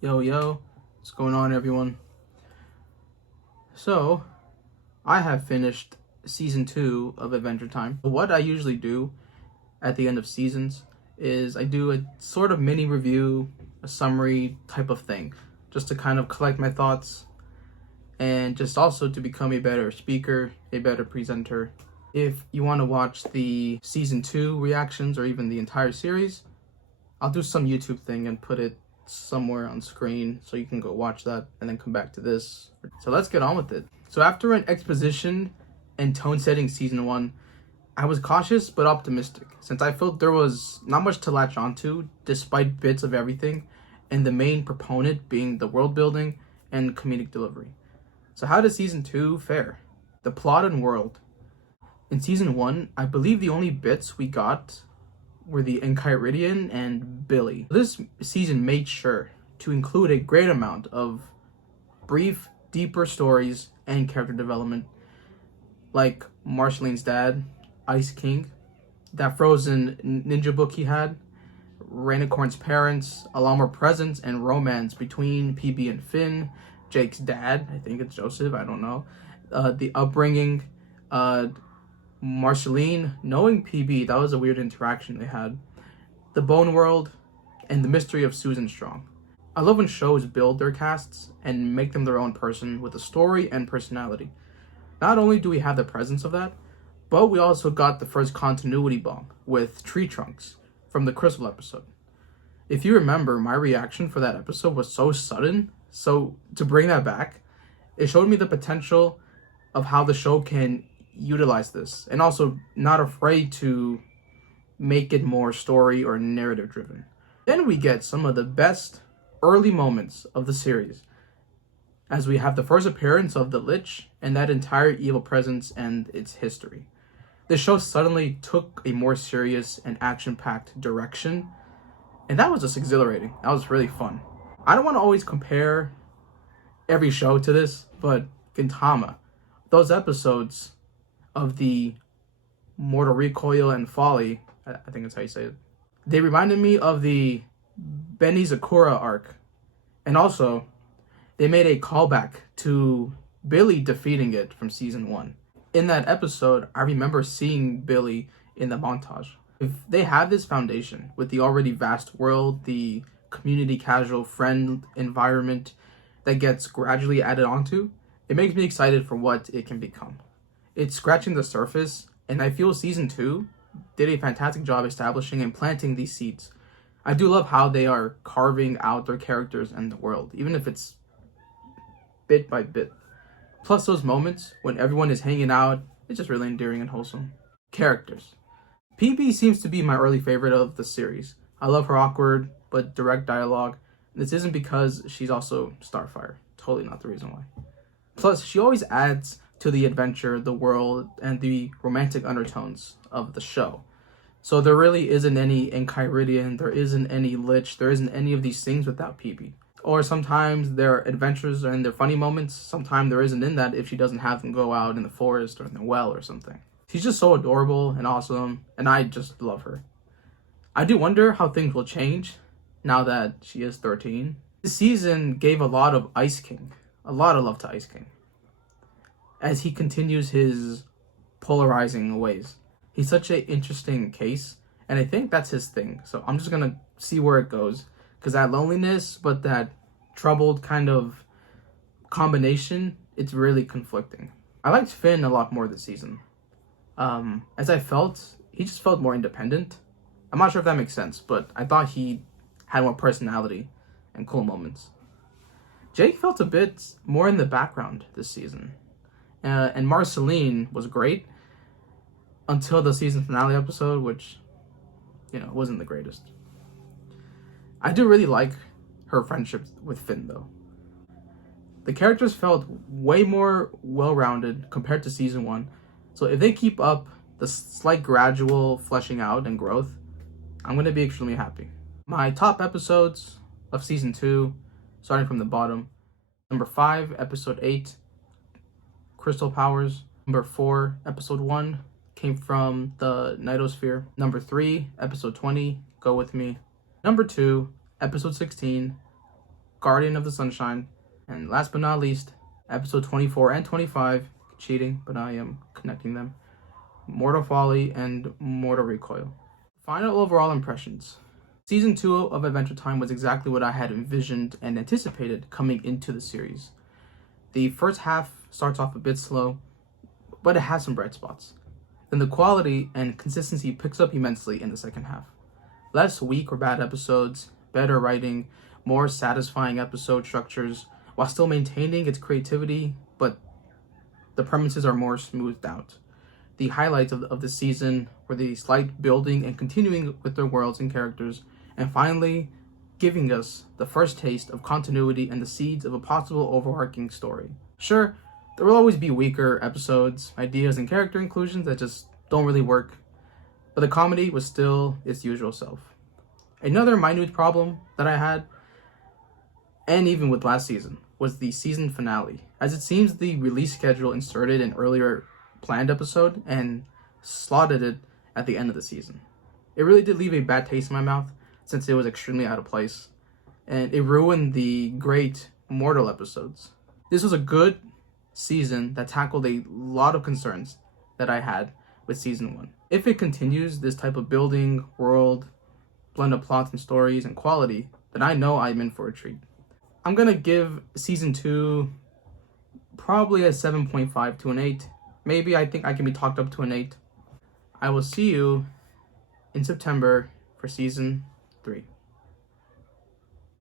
Yo, yo, what's going on, everyone? So, I have finished season 2 of Adventure Time. What I usually do at the end of seasons is I do a sort of mini review, a summary type of thing, just to kind of collect my thoughts and just also to become a better speaker, a better presenter. If you want to watch the season 2 reactions or even the entire series, I'll do some YouTube thing and put it somewhere on screen so you can go watch that and then come back to this. So let's get on with it. So after an exposition and tone setting season 1, I was cautious but optimistic since I felt there was not much to latch onto despite bits of everything, and the main proponent being the world building and comedic delivery. So how does season 2 fare? The plot and world. In season 1, I believe the only bits we got were the Enchiridion and Billy. This season made sure to include a great amount of brief, deeper stories and character development, like Marceline's dad, Ice King, that frozen ninja book he had, Rainicorn's parents, a lot more presence and romance between PB and Finn, Jake's dad, I think it's Joseph, I don't know, the upbringing, Marceline knowing PB, that was a weird interaction they had. The Bone World, and the mystery of Susan Strong. I love when shows build their casts and make them their own person with a story and personality. Not only do we have the presence of that, but we also got the first continuity bomb with Tree Trunks from the Crystal episode. If you remember, my reaction for that episode was so sudden, so to bring that back, it showed me the potential of how the show can utilize this, and also not afraid to make it more story or narrative driven. Then we get some of the best early moments of the series, as we have the first appearance of the Lich and that entire evil presence and its history. The show suddenly took a more serious and action-packed direction, and that was just exhilarating. That was really fun. I don't want to always compare every show to this, but Gintama, those episodes of the Mortal Recoil and Folly, I think that's how you say it, they reminded me of the Benny Zakura arc. And also, they made a callback to Billy defeating it from season 1. In that episode, I remember seeing Billy in the montage. If they have this foundation with the already vast world, the community casual friend environment that gets gradually added onto, it makes me excited for what it can become. It's scratching the surface, and I feel season 2 did a fantastic job establishing and planting these seeds. I do love how they are carving out their characters and the world, even if it's bit by bit. Plus those moments when everyone is hanging out, it's just really endearing and wholesome. Characters. PB seems to be my early favorite of the series. I love her awkward but direct dialogue. This isn't because she's also Starfire. Totally not the reason why. Plus, she always adds to the adventure, the world, and the romantic undertones of the show. So there really isn't any Enchiridion, there isn't any Lich, there isn't any of these things without PB. Or sometimes there are adventures and their funny moments, sometimes there isn't in that if she doesn't have them go out in the forest or in the well or something. She's just so adorable and awesome, and I just love her. I do wonder how things will change now that she is 13. This season gave a lot of Ice King, a lot of love to Ice King, as he continues his polarizing ways. He's such an interesting case, and I think that's his thing. So I'm just gonna see where it goes, because that loneliness, but that troubled kind of combination, it's really conflicting. I liked Finn a lot more this season. As I felt, he just felt more independent. I'm not sure if that makes sense, but I thought he had more personality and cool moments. Jake felt a bit more in the background this season. And Marceline was great until the season finale episode, which, wasn't the greatest. I do really like her friendship with Finn, though. The characters felt way more well-rounded compared to season 1, so if they keep up the slight gradual fleshing out and growth, I'm going to be extremely happy. My top episodes of season 2, starting from the bottom. Number 5, episode 8, Crystal Powers. Number 4, episode 1, came from the Nightosphere. Number 3, episode 20, Go With Me. Number 2, episode 16, Guardian of the Sunshine, and last but not least, episode 24 and 25, cheating, but I am connecting them, Mortal Folly and Mortal Recoil. Final overall impressions. Season 2 of Adventure Time was exactly what I had envisioned and anticipated coming into the series. The first half starts off a bit slow, but it has some bright spots. Then the quality and consistency picks up immensely in the second half. Less weak or bad episodes, better writing, more satisfying episode structures, while still maintaining its creativity, but the premises are more smoothed out. The highlights of the season were the slight building and continuing with their worlds and characters, and finally giving us the first taste of continuity and the seeds of a possible overarching story. Sure, there will always be weaker episodes, ideas, and character inclusions that just don't really work, but the comedy was still its usual self. Another minute problem that I had, and even with last season, was the season finale, as it seems the release schedule inserted an earlier planned episode and slotted it at the end of the season. It really did leave a bad taste in my mouth, since it was extremely out of place, and it ruined the great Mortal episodes. This was a good season that tackled a lot of concerns that I had with season 1. If it continues this type of building, world, blend of plots and stories, and quality, then I know I'm in for a treat. I'm gonna give season 2 probably a 7.5 to an 8. Maybe I think I can be talked up to an 8. I will see you in September for season 3.